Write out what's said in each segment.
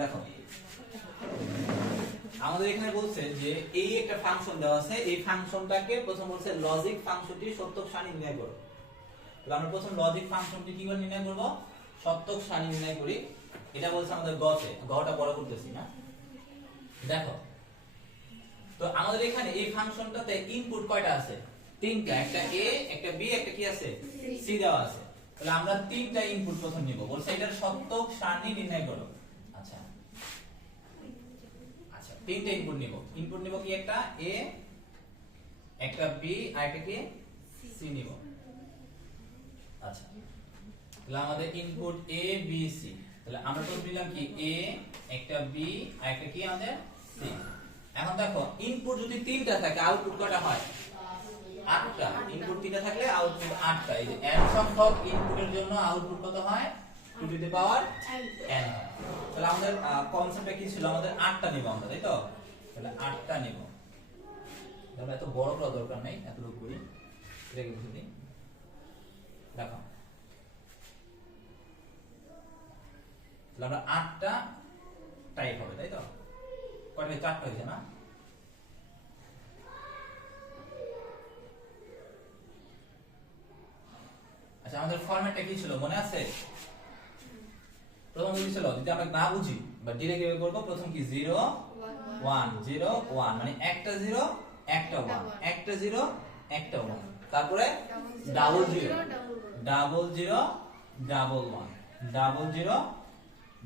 দেখো আমাদের এখানে বলছে যে এই একটা ফাংশন দেওয়া আছে, এই ফাংশনটাকে প্রথম বলছে লজিক ফাংশনটি সত্যক সারণী নির্ণয় করো। তাহলে আমরা প্রথম লজিক ফাংশনটি কি করে নির্ণয় করব, সত্যক সারণী নির্ণয় করি। এটা বলছে আমাদের গতে, গটা বড় করতেছি না। দেখো তো আমাদের এখানে এই ফাংশনটাতে ইনপুট কয়টা আছে, তিনটা, একটা এ একটা বি একটা কি আছে সি দেওয়া আছে। তাহলে আমরা তিনটা ইনপুট প্রথম নিব, বলছে এটার সত্যক সারণী নির্ণয় করো। আচ্ছা আচ্ছা তিনটা ইনপুট নিব, ইনপুট নিব কি একটা এ একটা বি আর একটা কি সি নিব। আচ্ছা তাহলে আমাদের ইনপুট এ বি সি, তাহলে আমরা তো নিলাম কি এ একটা বি আর একটা কি আমাদের সি। এখন দেখো ইনপুট যদি তিনটা থাকে আউটপুট কয়টা হয়, আটটা। ইনপুট তিনটা থাকলে আউটপুট আটটা। এই যে n সংখ্যক ইনপুটের জন্য আউটপুট কত হয়, 2 টু দি পাওয়ার n। তাহলে আমাদের কনসেপ্টটা কি ছিল, আমাদের আটটা নিব আমরা, তাই তো? তাহলে আটটা নিব। তাহলে এত বড় করা দরকার নাই, এতটুকু করি, এটাকে বুঝে দিই। দেখো তাহলে আমরা আটটা টাইপ হবে, তাই তো? কয়টা, চারটা হয়েছে না? আচ্ছা আমাদের ফরম্যাটটা কি ছিল মনে আছে? প্রথম কি ছিল, যদি আমরা না বুঝি বা ডিরেক্ট কিভাবে করব, প্রথম কি 0 1 0 1, মানে একটা 0 একটা 1, একটা 0 একটা 1, তারপরে double 0 double 0 double 1 double 0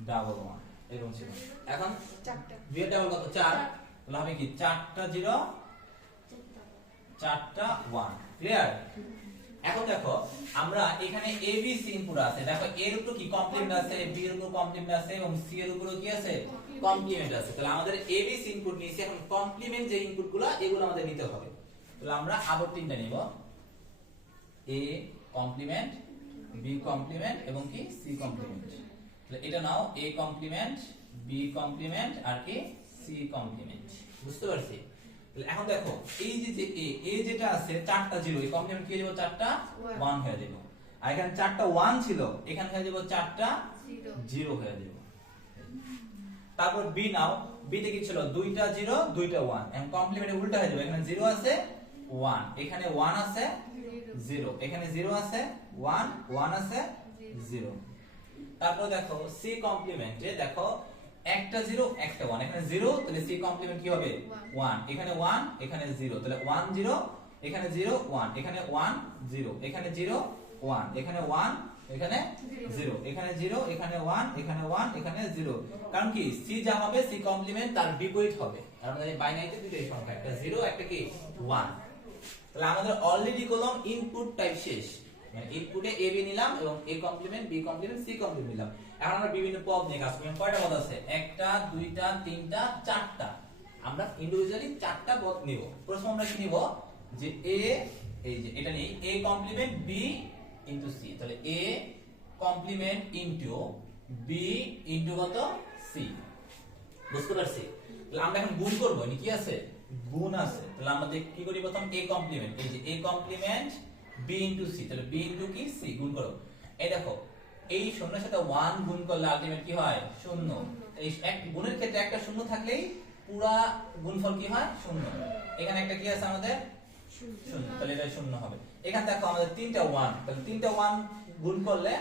double 1, এরকম ছিল। এখন চারটা বিয়ের ডাবল কত, 4, তাহলে হবে কি চারটা 0 চারটা 1, ক্লিয়ার? এখন দেখো আমরা এখানে এ বি সি ইনপুট আছে, দেখো এর উপর কি কমপ্লিমেন্ট আছে, বি এর উপর কমপ্লিমেন্ট আছে এবং সি এর উপর কি আছে কমপ্লিমেন্ট আছে। তাহলে আমাদের এ বি সি ইনপুট নিয়েছি, এখন কমপ্লিমেন্ট যে ইনপুটগুলো এগুলো আমাদের নিতে হবে। তাহলে আমরা আবার তিনটা নিব, এ কমপ্লিমেন্ট বি কমপ্লিমেন্ট এবং কি সি কমপ্লিমেন্ট। তাহলে এটা নাও এ কমপ্লিমেন্ট বি কমপ্লিমেন্ট আর কি সি কমপ্লিমেন্ট, বুঝতে পারছি? এখন দেখো এই যে এ যেটা আছে চারটা 0, এই কমপ্লিমেন্ট কি হয়ে যাবে, চারটা 1 হয়ে যাবে। আর এখানে চারটা 1 ছিল, এখানে হয়ে যাবে চারটা 0 হয়ে যাবে। তারপর বি নাও, বি তে কি ছিল, দুইটা 0 দুইটা 1, এখন কমপ্লিমেন্টে উল্টা হয়ে যাবে, এখানে 0 আছে 1, এখানে 1 আছে 0, এখানে 0 আছে 1 1 আছে 0। তারপর দেখো সি কমপ্লিমেন্টে দেখো একটা 0 একটা 1, এখানে 0, তাহলে সি কমপ্লিমেন্ট কি হবে 1, এখানে 1 এখানে 0, তাহলে 1 0 এখানে 0 1, এখানে 1 0 এখানে 0 1, এখানে 1 এখানে 0, এখানে 0 এখানে 1 এখানে 1 এখানে 0। কারণ কি সি যা হবে সি কমপ্লিমেন্ট তার বিপরীত হবে, আর আমাদের এই বাইনারিতে দুটোই সংখ্যা, একটা 0 একটা কি 1। তাহলে আমাদের অলরেডি কলম ইনপুট টাইপ শেষ, মানে ইনপুটে এ বি নিলাম এবং A complement B complement C complement নিলাম। এখন আমরা বিভিন্ন পদ নিয়ে কাজ করব। কয়টা পদ আছে, একটা দুইটা তিনটা চারটা, আমরা ইন্ডিভিজুয়ালি চারটা পদ নিব। প্রথম আমরা কি নিব, যে এ, এই যে এটা নেই A complement B into C, তাহলে A complement into B into কত সি, বুঝতে পারছি? তাহলে আমরা এখন গুণ করব, এখানে কি আছে গুণ আছে। তাহলে আমরা কি করি, প্রথম এ কমপ্লিমেন্ট, এই যে A complement B into C, তাহলে বি ইনটু কি সি, গুণ করো। এই দেখো এই শূন্যের সাথে 1 গুণ করলে আলটিমেট কি হয় 0। এই এক গুণের ক্ষেত্রে একটা শূন্য থাকলেই পুরা গুণফল কি হয় 0। এখানে একটা কি আছে আমাদের 0, তাহলে এটা 0 হবে। এখানে দেখো আমাদের তিনটা 1, তাহলে তিনটা 1 গুণ করলে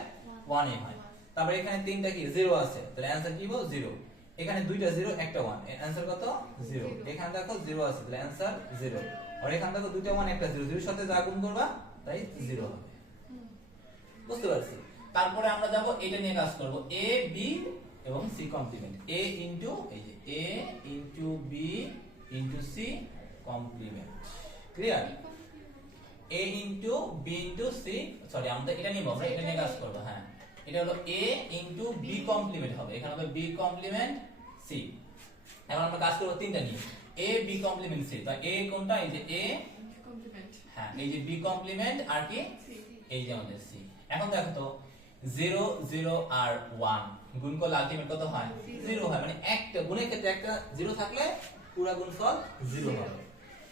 1 ই হয়। তারপর এখানে তিনটা কি 0 আছে, তাহলে অ্যানসার কি হবে 0। এখানে দুইটা 0 একটা 1, অ্যানসার কত 0। এখানে দেখো 0 আছে, তাহলে অ্যানসার 0। আর এখানে দেখো দুইটা 1 একটা 0, 0 এর সাথে যা গুণ করবা তাই 0 হবে, বুঝতে পারছি? তারপরে আমরা যাব এটা নিয়ে কাজ করব, এ বি এবং সি কমপ্লিমেন্ট, এ ইনটু এই যে A into B into C complement, clear? A into B into C, sorry আমরা এটা নিব, আমরা এটা নিয়ে কাজ করব। হ্যাঁ এটা হলো এ ইনটু বি কমপ্লিমেন্ট হবে, এখানে হবে বি কমপ্লিমেন্ট সি। এখন আমরা কাজ করব তিনটা নিয়ে, এ বি কমপ্লিমেন্ট সি। তো এ কোনটা, এই যে এ কমপ্লিমেন্ট, হ্যাঁ এই যে বি কমপ্লিমেন্ট আর কি এই যে আমাদের সি। এখন দেখো তো 0 0 আর 1 গুণ করলে আলটিমেট কত হয় 0 হয়, মানে একটা গুণের ক্ষেত্রে একটা 0 থাকলে পুরো গুণফল 0 হবে।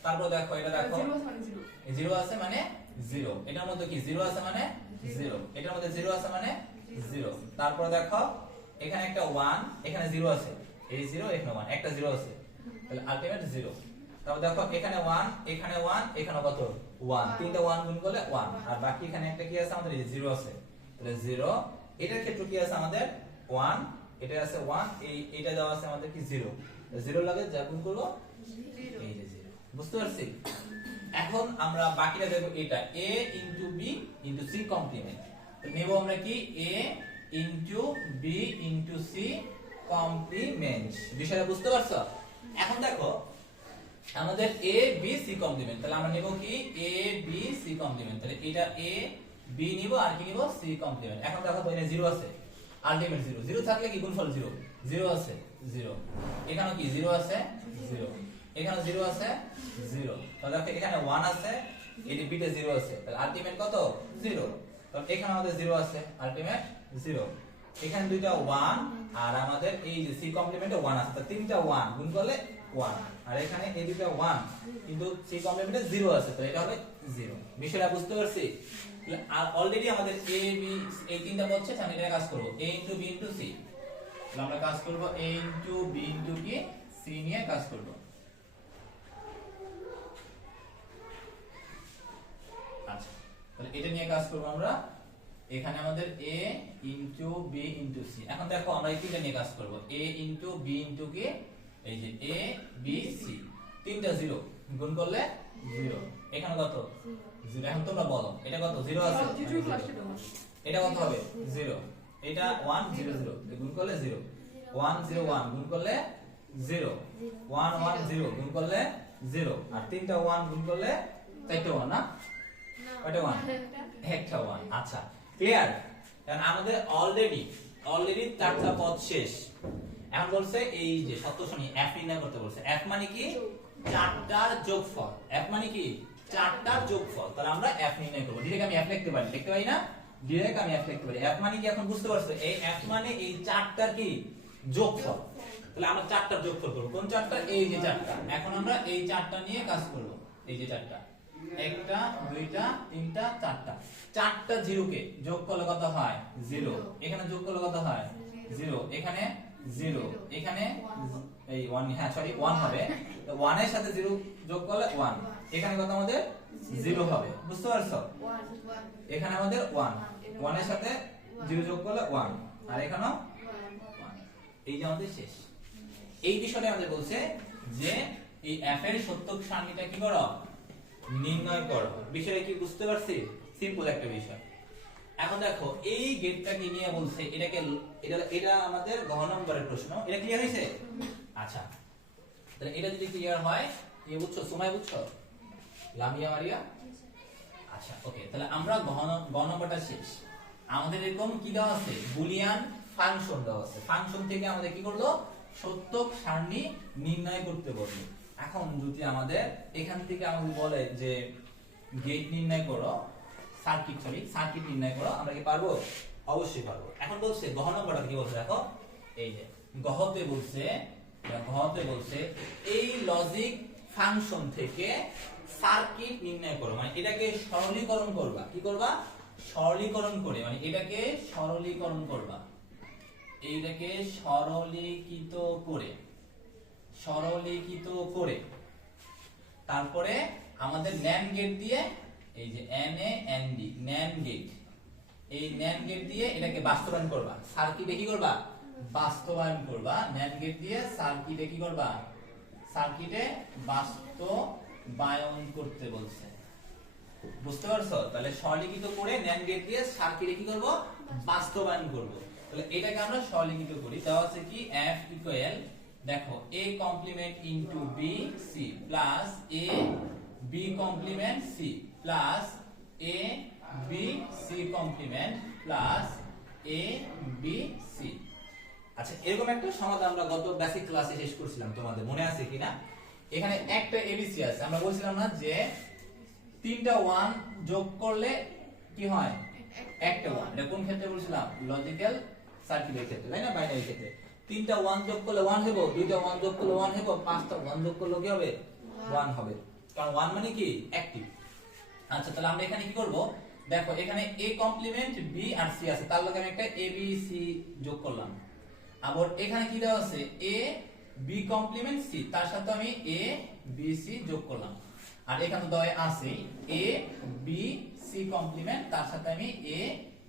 তারপর দেখো এটা দেখো 0 আছে মানে 0, এটার মধ্যে কি 0 আছে মানে 0, এটার মধ্যে 0 আছে মানে 0। তারপর দেখো এখানে একটা 1 এখানে 0 আছে, এই 0 এখানে 1 একটা 0 আছে, তাহলে আলটিমেট 0। তারপর দেখো এখানে 1 এখানে 1 এখানে কত 1, তিনটা 1 গুণ করলে 1, আর বাকি এখানে একটা কি আছে আমাদের এই 0 আছে, তাহলে 0। এটার ক্ষেত্রে কি আছে আমাদের 1, এটা আছে 1, এইটা দেওয়া আছে আমাদের কি 0, 0 লাগে যা গুণ করব এই যে 0। বুঝতে পারছি? এখন আমরা বাকিটা দেখব, এটা a into b into c complement. তো নেব আমরা কি a into b into c complement. বিষয়টা বুঝতে পারছো? এখন দেখো আমাদের a b c কমপ্লিমেন্ট, তাহলে আমরা নেব কি a b c কমপ্লিমেন্ট। তাহলে এটা a b নিব আর কি নিব c কমপ্লিমেন্ট। এখন দেখো তো এখানে 0 আছে, আলটিমেট 0, 0 থাকলে কি গুণফল 0, 0 আছে 0, এখানে কি 0 আছে 0, এখানে 0 আছে 0, তাহলে দেখো এখানে 1 আছে, এই বিটে 0 আছে, তাহলে আলটিমেট কত 0। তাহলে এখানে আমাদের 0 আছে, আলটিমেট 0। এখানে দুইটা 1 আর আমাদের এই যে c কমপ্লিমেন্টে 1 আছে, তাহলে তিনটা 1 গুণ করলে 1, আর এখানে এই দুইটা 1 কিন্তু c কমপ্লিমেন্টে 0 আছে, তো এটা হবে 0। বিষয়টা বুঝতে পারছি? আর অলরেডি আমাদের a b এই তিনটা বলছে, আমি এটা কাজ করব a * b * c। তাহলে আমরা কাজ করব a * b * কি c নিয়ে কাজ করব। আচ্ছা, তাহলে এটা নিয়ে কাজ করব আমরা। এখানে আমাদের a * b * c। এখন দেখো আমরা এই তিনটা নিয়ে কাজ করব, a * b * কি এই যে a b c, তিনটা 0 গুণ করলে 0, এখানে কত 0। এখন তোমরা বলো এটা কত 0 আছে, এটা কত হবে 0, এটা 1 0 0 গুণ করলে 0, 1 0 1 গুণ করলে 0, 1 1 0 গুণ করলে 0, আর তিনটা 1 গুণ করলে চারটা 1 না, কয়টা 1 একটা 1। আচ্ছা ক্লিয়ার? কারণ আমাদের অলরেডি চারটা পদ শেষ। এখন বলছে এই যে সত্যশনী f নির্ণয় করতে বলছে। f মানে কি চারটার যোগফল, f মানে কি চারটার যোগফল। তাহলে আমরা f নির্ণয় করব। ডিরেক্ট আমি f লিখতে পারি না, ডিরেক্ট আমি f লিখতে পারি। f মানে কি এখন বুঝতে পারছো? এই f মানে এই চারটার কি যোগফল। তাহলে আমরা চারটার যোগফল করব। কোন চারটা? এই যে চারটা। এখন আমরা এই চারটা নিয়ে কাজ করব। এই যে চারটা, একটা দুইটা তিনটা চারটা, চারটা 0 কে যোগ করলে কত হয় 0, এখানে যোগ করলে কত হয় 0, এখানে 0, এখানে এই 1, হ্যাঁ সরি 1 হবে, তো 1 এর সাথে 0 যোগ করলে 1, এখানে কত আমাদের 0 হবে। বুঝতে পারছো? এখানে আমাদের 1, 1 এর সাথে 0 যোগ করলে 1, আর এখানেও 1। এই যে আমাদের শেষ। এই বিষয়টা আমাদের বলছে যে এই f এর সত্যক সারণীটা কি করো নির্ণয় করো। বিষয়টা কি বুঝতে পারছি? সিম্পল একটা বিষয়। এখন দেখো এই গেটটাকে নিয়ে বলছে, এটা আমাদের ঘ নম্বরের প্রশ্ন। এটা ক্লিয়ার হয়েছে? আচ্ছা, তাহলে এটা যদি ক্লিয়ার হয়, কি বুঝছো? সময় বুঝছো? লামিয়া মারিয়া? আচ্ছা ওকে, তাহলে আমরা ঘ নম্বরটা শেষ। আমাদের এরকম কি দেওয়া আছে? বুলিয়ান ফাংশন দেওয়া আছে। ফাংশন থেকে আমাদের কি করলো? সত্যক সারণী নির্ণয় করতে বললো। এখন যদি আমাদের এখান থেকে আমাদের বলে যে গেট নির্ণয় করো, সার্কিট নির্ণয় করো, আমরা কি পারবো? অবশ্যই পারবো। এখন বলছে গহ নম্বরটা কি বলছে দেখো, এই যে গহতে বলছে এই লজিক ফাংশন থেকে সার্কিট নির্ণয় করো, মানে এটাকে সরলীকরণ করবা। কি করবা? সরলীকরণ করে, মানে এটাকে সরলীকরণ করবা, এইটাকে সরলীকৃত করে তারপরে আমাদের NAND গেট দিয়ে, এই যে NAND NAND গেট, এই NAND গেট দিয়ে এটাকে বাস্তবায়ন করবা। সার্কিটে কি করবা? বাস্তবায়ন করবা। NAND গেট দিয়ে সার্কিটে কি করবা? সার্কিটে বাস্তবায়ন করতে বলছে। বুঝতে পারছো? তাহলে সরলীকৃত করে NAND গেট দিয়ে সার্কিটে কি করব? বাস্তবায়ন করব। তাহলে এটাকে আমরা সরলীকৃত করি। দেওয়া আছে কি f ইকুয়াল, দেখো a complement into b c plus a b complement c plus a b c complement plus a b c। আচ্ছা, এরকম একটা সমাধান আমরা গত বেসিক ক্লাসে শেষ করছিলাম, তোমাদের মনে আছে কিনা? এখানে একটা abc আছে। আমরা বলছিলাম না যে তিনটা 1 যোগ করলে কি হয়? একটা 1। এটা কোন ক্ষেত্রে বলছিলাম? লজিক্যাল সার্কিটের ক্ষেত্রে, তাই না? বাইনারি ক্ষেত্রে তিনটা 1 যোগ করলে 1 হবে, দুইটা 1 যোগ করলে 1 হবে, পাঁচটা 1 যোগ করলে কি হবে? 1 হবে, কারণ 1 মানে কি অ্যাকটিভ। আচ্ছা, তাহলে আমরা এখানে কি করব? দেখো এখানে a কমপ্লিমেন্ট b আর c আছে, তার লগে আমি একটা a b c যোগ করলাম। আবার এখানে কি দেওয়া আছে a b কমপ্লিমেন্ট c, তার সাথে আমি a b c যোগ করলাম। আর এখানে দেওয়া আছে a b c কমপ্লিমেন্ট, তার সাথে আমি a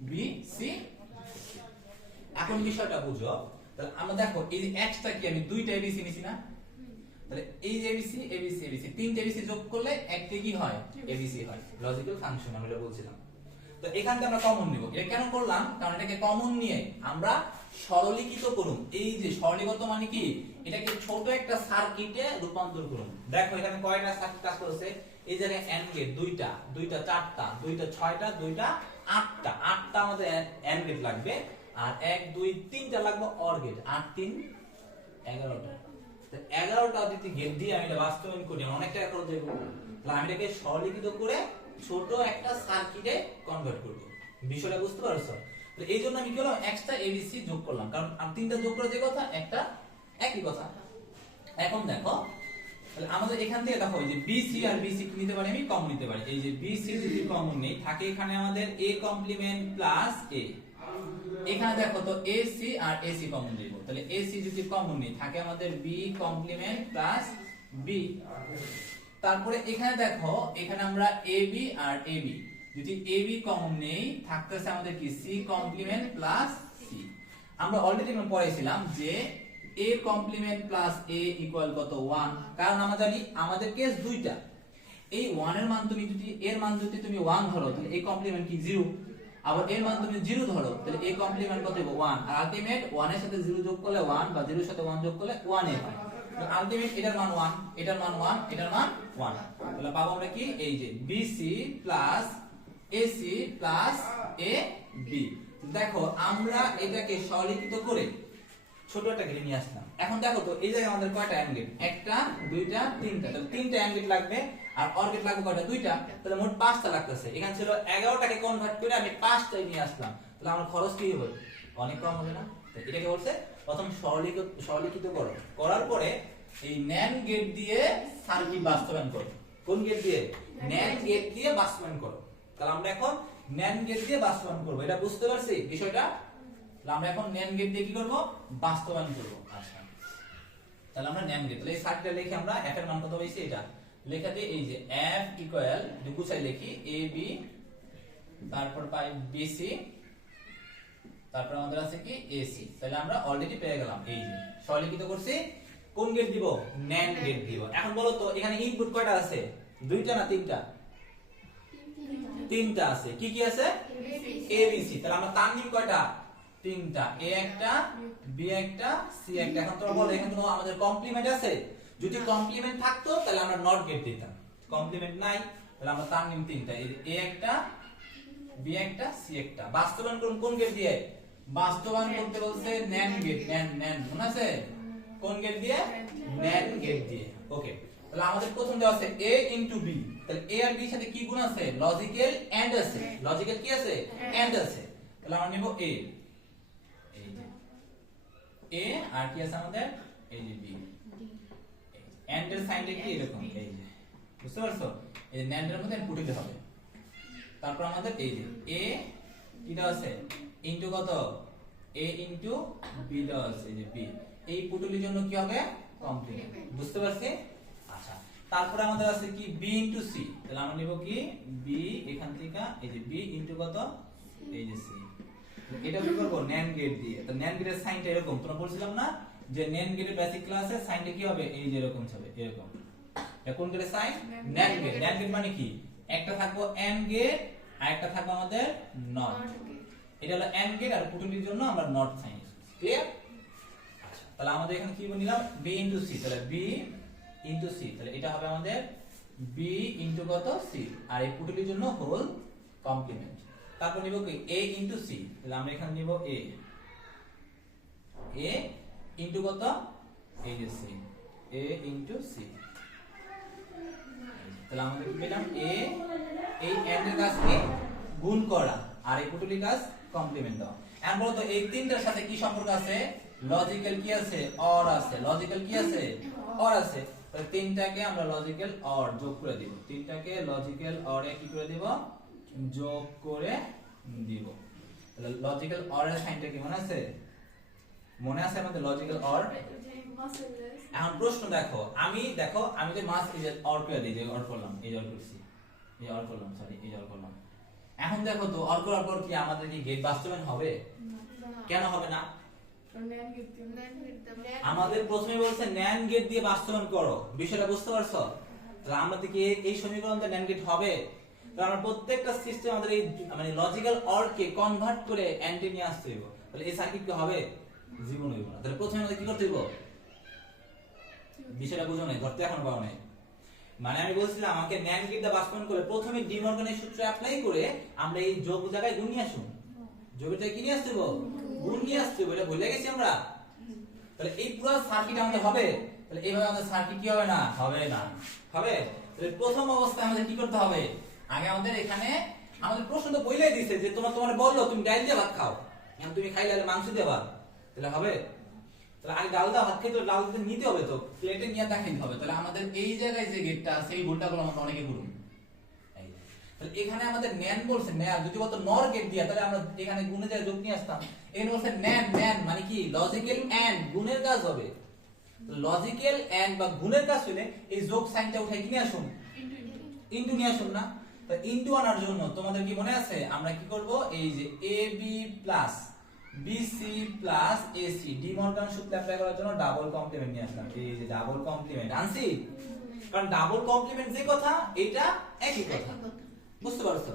b c। এখন বিষয়টা বুঝো, তাহলে আমরা দেখো এই যে এক্সটা কি আমি দুইটা abc নিছি না, তাহলে এই যে abc abc abc তিনটা abc যোগ করলে একটা কি হয় abc হয়, লজিক্যাল ফাংশন আমরা বলছিলাম। তো এখান থেকে আমরা কমন নিব। এটা কেন করলাম, কারণ এটাকে কমন নিয়ে আমরা সরলীকৃত করুন। এই যে সরলীকৃত মানে কি, এটাকে ছোট একটা সার্কিটে রূপান্তর করুন। দেখো এখানে কয়টা সার্কিট কাজ করছে, এই জায়গায় এন্ড গেট দুইটা, দুইটা চারটা, দুইটা ছয়টা, দুইটা আটটা, আটটা আমাদের এন্ড গেট লাগবে। আর 1 2 3টা লাগবে অর গেট, 8 3 11টা। তো 11টা যদি গেট দিয়ে আমি এটা বাস্তবায়ন করি অনেক টাকা খরচ হবে। তাহলে আমি এটাকে সরলীকৃত করে ছোট একটা সার্কিটে কনভার্ট করব। বিষয়টা বুঝতে পারছো? তো এই জন্য আমি কি করলাম, এক্সট্রা এবিসি যোগ করলাম, কারণ আমি তিনটা যোগ করে যে কথা একটা একই কথা। এখন দেখো তাহলে আমাদের এখান থেকে দেখো এই যে বিসি আর বিসি কি নিতে পারি, আমি কমন নিতে পারি। এই যে বিসি যদি কমন নেই থাকে এখানে আমাদের a কমপ্লিমেন্ট প্লাস a। এখানে দেখো তো এসি আর এসি কমন দিব, তাহলে এসি যদি কমন নেই থাকে আমাদের বি কমপ্লিমেন্ট প্লাস বি। তারপরে এখানে দেখো এখানে আমরা এবি আর এবি, যদি এবি কমন নেই থাকতেছে আমাদের কি সি কমপ্লিমেন্ট প্লাস সি। আমরা অলরেডি পড়াইছিলাম যে a complement plus a equal কত 1, কারণ আমরা জানি আমাদের কেস দুইটা। এই 1 এর মান তুমি যদি এর মান যদি তুমি 1 ধরো তাহলে a কমপ্লিমেন্ট কি 0, আবার এর মান তুমি 0 ধরো তাহলে a কমপ্লিমেন্ট কত হবে 1। আর আলটিমেট 1 এর সাথে 0 যোগ করলে 1 বা 0 এর সাথে 1 যোগ করলে 1 এ হয়। তো আলটিমেট এটার মান 1, এটার মান 1, এটার মান 1। তাহলে পাবো আমরা কি, এই যে BC plus AC plus AB। দেখো আমরা এটাকে সরলীকৃত করে ছোট একটা গেট নিয়ে আসলাম। এখন দেখো তো এই জায়গায় আমাদের কয়টা এন্ড গেট, একটা দুইটা তিনটা, তাহলে তিনটা এন্ড গেট লাগবে। আর অর গেট লাগবে কয়টা, দুইটা, তাহলে মোট 5টা লাগতেছে। এখানে ছিল 11টাকে কনভার্ট করে আমি 5টায় নিয়ে আসলাম, তাহলে আমার খরচ কি হবে, অনেক কম হবে না? এটাকে বলছে প্রথম সরলীকৃত করো, করার পরে এই NAND গেট দিয়ে সার্কিট বাস্তবায়ন করো। কোন গেট দিয়ে, NAND গেট দিয়ে বাস্তবায়ন করো। তাহলে আমরা এখন NAND গেট দিয়ে বাস্তবায়ন করব, এটা বুঝতে পারছি বিষয়টা? আমরা এখন NAND গেট দিয়ে কি করব, বাস্তবায়ন করব। আচ্ছা তাহলে আমরা NAND গেট, তাহলে এই সার্কিটটা লিখে আমরা f এর মান কত পাইছি এটা লেখা দিয়ে, এই যে f ইকুয়াল গুছাই লিখি ab, তারপর পাই bc, তারপর আমাদের আছে কি ac। তাহলে আমরা অলরেডি পেয়ে গেলাম। এই যে সরলীকৃত করছি, কোন গেট দিব, NAND গেট দিব। এখন বলো তো এখানে ইনপুট কয়টা আছে, দুইটা না তিনটা? তিনটা আছে। কি কি আছে, abc। তাহলে আমরা তার নিম কয়টা, তিনটা, a একটা, b একটা, c একটা। এখন তোমরা বলো এখানে তো আমাদের কমপ্লিমেন্ট আছে, যদি কমপ্লিমেন্ট থাকতো তাহলে আমরা নট গেট দিতাম, কমপ্লিমেন্ট নাই তাহলে আমরা তার নিম তিনটা, এই যে a একটা, b একটা, c একটা। বাস্তবায়ন করুন কোন গেট দিয়ে, বাস্তবায়ন করতে বলছে NAND গেট, NAND মনে আছে কোন গেট দিয়ে, NAND গেট দিয়ে। ওকে, তাহলে আমাদের প্রথম দেওয়া আছে a ইনটু b, তাহলে a আর b এর সাথে কি গুণ আছে, লজিক্যাল এন্ড আছে, লজিক্যাল কি আছে, এন্ড আছে। তাহলে আমরা নিব a, a আর কি আছে আমাদের, এই যে b। এন্ড এর সাইনটা কি এরকম, এই যে বুঝতে পারছো, এই যে NAND এর মধ্যে পুটিতে হবে। তারপর আমাদের এই যে a কি দেওয়া আছে, ইনটু কত, a ইনটু b দেওয়া আছে, এই যে b। এই পুটুলির জন্য কি হবে, কমপ্লিমেন্ট। বুঝতে পারছি? আচ্ছা তারপরে আমাদের আছে কি b ইনটু c, তাহলে আমরা নিব কি b এখান থেকে, এই যে b ইনটু কত, এই যে c। এটা কি করব, NAND গেট দিয়ে। তো NAND গেটের সাইনটা এরকম, তোমরা বলছিলাম না যে NAND গেটের বেসিক ক্লাসে সাইনটা কি হবে, এই যে এরকম হবে, এরকম। এটা কোন গেটের sign, NAND gate. NAND gate মানে কি, একটা থাকবো AND গেট আর একটা থাকবো আমাদের NOT। এটা হলো AND গেট আর পুটুলির জন্য আমরা NOT সাইন, ক্লিয়ার? আচ্ছা তাহলে আমাদের এখানে কি নিলাম, b ইনটু c, তাহলে b ইনটু c, তাহলে এটা হবে আমাদের b ইনটু কত, c। আর এই পুটুলির জন্য হোল কমপ্লিমেন্ট। তারপর নিব কি a ইনটু c, তাহলে আমরা এখানে নিব a ইনটু কত, এই যে c, a ইনটু c। তাহলে আমাদের কি পেলাম, a এই এন্ড এর কাজকে গুণ করা আর এই পুটুলির কাজ কমপ্লিমেন্ট দাও। এখন বলো তো এই তিনটার সাথে কি সম্পর্ক আছে, লজিক্যাল কি আছে, অর আছে। লজিক্যাল কি আছে, অর আছে। তাহলে তিনটাকে আমরা লজিক্যাল অর যোগ করে দিব, তিনটাকে লজিক্যাল অর এ কি করে দিব, যোগ করে দিব। তাহলে লজিক্যাল অর এর সাইনটা কি মনে আছে, মনে আছে আমাদের লজিক্যাল অর? এখন প্রশ্ন দেখো, আমি যে মাস এই যে অর করে দিই, যে অর করলাম, এই যে অর করছি, এই অর করলাম, সরি এই যে অর করলাম। এখন দেখো তো অর করার পর কি আমাদের কি গেট বাস্তবায়ন হবে? কেন হবে না? আমাদের প্রথমে বলছে NAND গেট দিয়ে বাস্তবায়ন করো, বিষয়টা বুঝতে পারছো? তাহলে আমাদের কি এই সমীকরণটা NAND গেট হবে? তাহলে আমরা প্রত্যেকটা সিস্টেম আমাদের এই মানে লজিক্যাল অর কে কনভার্ট করে অ্যান্টি নিয়ে আসতে হবে। তাহলে এই সার্কিট কি হবে? জীবন হইব না। তাহলে প্রথমে আমাদের কি করতে হবে? বিষয়টা বুঝো নাই, ধরতে এখনো পাও নাই। মানে আমি বলছিলাম আমাকে NAND গেট দিয়ে বাস্তবায়ন করে প্রথমে ডি মর্গানের সূত্র অ্যাপ্লাই করে আমরা এই যোগ জায়গায় গুণ নিয়ে আসুন। যোগটা কি নিয়ে আসতে হবে? গুণ নিয়ে আসতে হবে। এটা ভুলে গেছি আমরা। তাহলে এই পুরো সার্কিট আমাদের হবে। তাহলে এইভাবে আমাদের সার্কিট কি হবে না? হবে না। হবে। তাহলে প্রথম অবস্থায় আমাদের কি করতে হবে? আগে আমাদের এখানে আমাদের প্রশ্ন তো বইলাই দিয়েছে যে তোমার বললো তুমি ডাল দিয়ে ভাত খাও, এখন তুমি খাইলে মাংস দিয়ে ভাত, তাহলে হবে? তাহলে আগে ডাল দিয়ে ভাত খেতে ডাল দিতে নিতে হবে, তো প্লেটে নিয়ে দেখাইতে হবে। তাহলে আমাদের এই জায়গায় যে গেটটা আছে এই ভুলটা গুলো আমরা অনেকে করুন। তাহলে এখানে আমাদের NAND বলছে, NAND যদি বলতো নর গেট দিয়া তাহলে আমরা এখানে গুণে যায় যোগ নিয়ে আসতাম। এখানে বলছে NAND মানে কি? লজিক্যাল এন্ড, গুণের কাজ হবে। লজিক্যাল এন্ড বা গুণের কাজ হলে এই যোগ সাইনটা উঠাই কি নিয়ে আসুন? ইনটু নিয়ে আসুন না? তো ইনটু আনার জন্য তোমাদের কি মনে আছে আমরা কি করব? এই যে AB plus BC plus AC D Morgan সূত্র অ্যাপ্লাই করার জন্য ডাবল কমপ্লিমেন্ট নিয়ে আসলাম। এই যে ডাবল কমপ্লিমেন্ট আনছি, কারণ ডাবল কমপ্লিমেন্ট যে কথা এটা একই কথা, বুঝতে পারছো?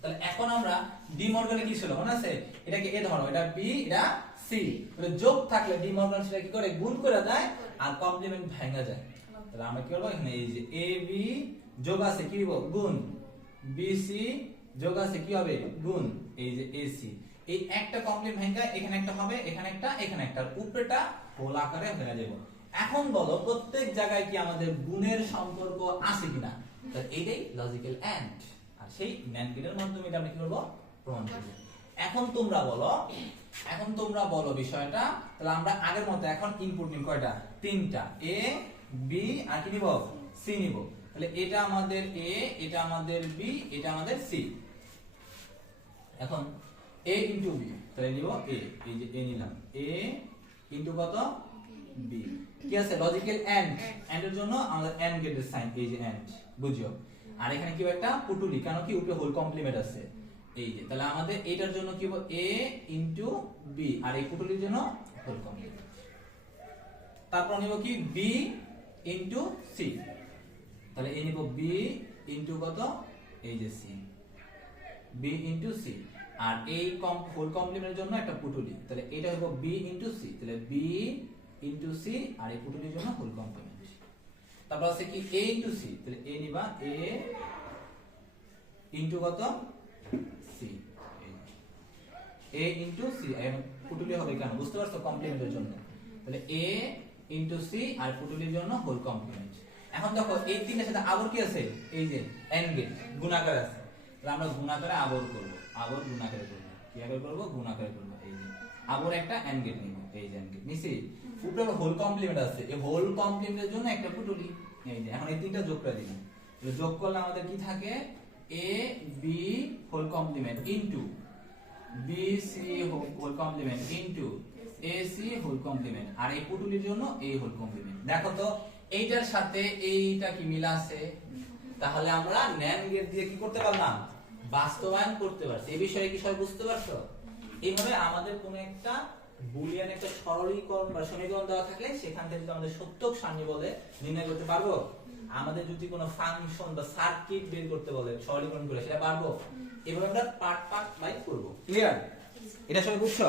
তাহলে এখন আমরা ডি মর্গানে কি ছিল মনে আছে? এটাকে এ ধরো, এটা B এটা C, তাহলে যোগ থাকলে ডি মর্গান সেটা কি করে? গুণ করে দেয় আর কমপ্লিমেন্ট ভাঙা যায়। তাহলে আমরা কি করব? এখানে এই যে AB যোগ আছে কি দিব? গুণ, BC যোগ আছে কি হবে? গুণ, এই যে AC, এই একটা কমপ্লিমেন্ট ভাঙা এখানে একটা হবে, এখানে একটা, আর উপরেটা হোল আকারে ভেঙে দেব। এখন বলো প্রত্যেক জায়গায় কি আমাদের গুণের সম্পর্ক আছে কিনা? তাহলে এইটাই লজিক্যাল এন্ড, আর সেই NAND গেটের মাধ্যমে এটা আমরা কি করব? প্রমাণ করব। এখন তোমরা বলো বিষয়টা। তাহলে আমরা আগের মতো এখন ইনপুট নিব কয়টা? তিনটা, A B আর কি নিব? C নিব। তাহলে এটা আমাদের A, এটা আমাদের B, এটা আমাদের C। এখন A ইনটু B, তাহলে নিব A, এই যে A নিলাম, A ইনটু কত? B। কি আছে? লজিক্যাল এন্ড, এন্ডের জন্য আমাদের এন্ড গেটের সাইন, এই যে এন্ড, বুঝিও। আর এখানে কি একটা পুটুলি, কেন কি? উপরে হোল কমপ্লিমেন্ট আছে, এই যে। তাহলে আমাদের এটার জন্য কি হবে? A ইনটু B, আর এই পুটুলির জন্য হোল কমপ্লিমেন্ট। তারপর নিব কি? B ইনটু C, তাহলে এই নিব B ইনটু কত? এই যে C, B ইনটু C, আর এই হোল কমপ্লিমেন্টের জন্য একটা পুটুলি, তাহলে এটা হলো B ইনটু C, তাহলে B ইনটু C, আর এই পুটুলির জন্য হোল কমপ্লিমেন্ট। তারপর আছে কি? A ইনটু C, তাহলে A নিবা A ইনটু কত? C, A ইনটু C, এখন পুটুলি হবে কেন? বুঝতে পারছো? কমপ্লিমেন্টের জন্য। তাহলে A ইনটু C আর পুটুলির জন্য হোল কমপ্লিমেন্ট। এখন দেখো এই তিনটার সাথে আবার কি আছে? এই যে এন্ড গেট গুণাকার আছে, তাহলে আমরা গুণাকারে আবার করব, আবার গুণাকারে করব, কি আবার করব? গুণাকারে করব। এই যে আবার একটা এন্ড গেট নিব, এই যে এন্ড গেট নিছি, উপরে হোল কমপ্লিমেন্ট আছে, এই হোল কমপ্লিমেন্টের জন্য একটা পুটুলি, এই যে। এখন এই তিনটা যোগ করে দিলাম, তাহলে যোগ করলে আমাদের কি থাকে? A B whole complement into B C whole complement into A C whole complement, আর এই পুটুলির জন্য A হোল কমপ্লিমেন্ট। দেখো তো এইটার সাথে এইটা কি মিল আছে? তাহলে আমরা NAND গেট দিয়ে কি করতে পারলাম? বাস্তবায়ন করতে পারছি। এই বিষয়ে কি সবাই বুঝতে পারছো? এইভাবে আমাদের কোন একটা বুলিয়ান একটা সরলীকরণ বা সমীকরণ দেওয়া থাকলে সেখান থেকে যদি আমাদের সত্যক সারণী বলে নির্ণয় করতে পারবো। আমাদের যদি কোনো ফাংশন বা সার্কিট বের করতে বলে সরলীকরণ করে, সেটা পারবো। এভাবে আমরা পার্ট বাই করব। ক্লিয়ার? এটা সবাই বুঝছো?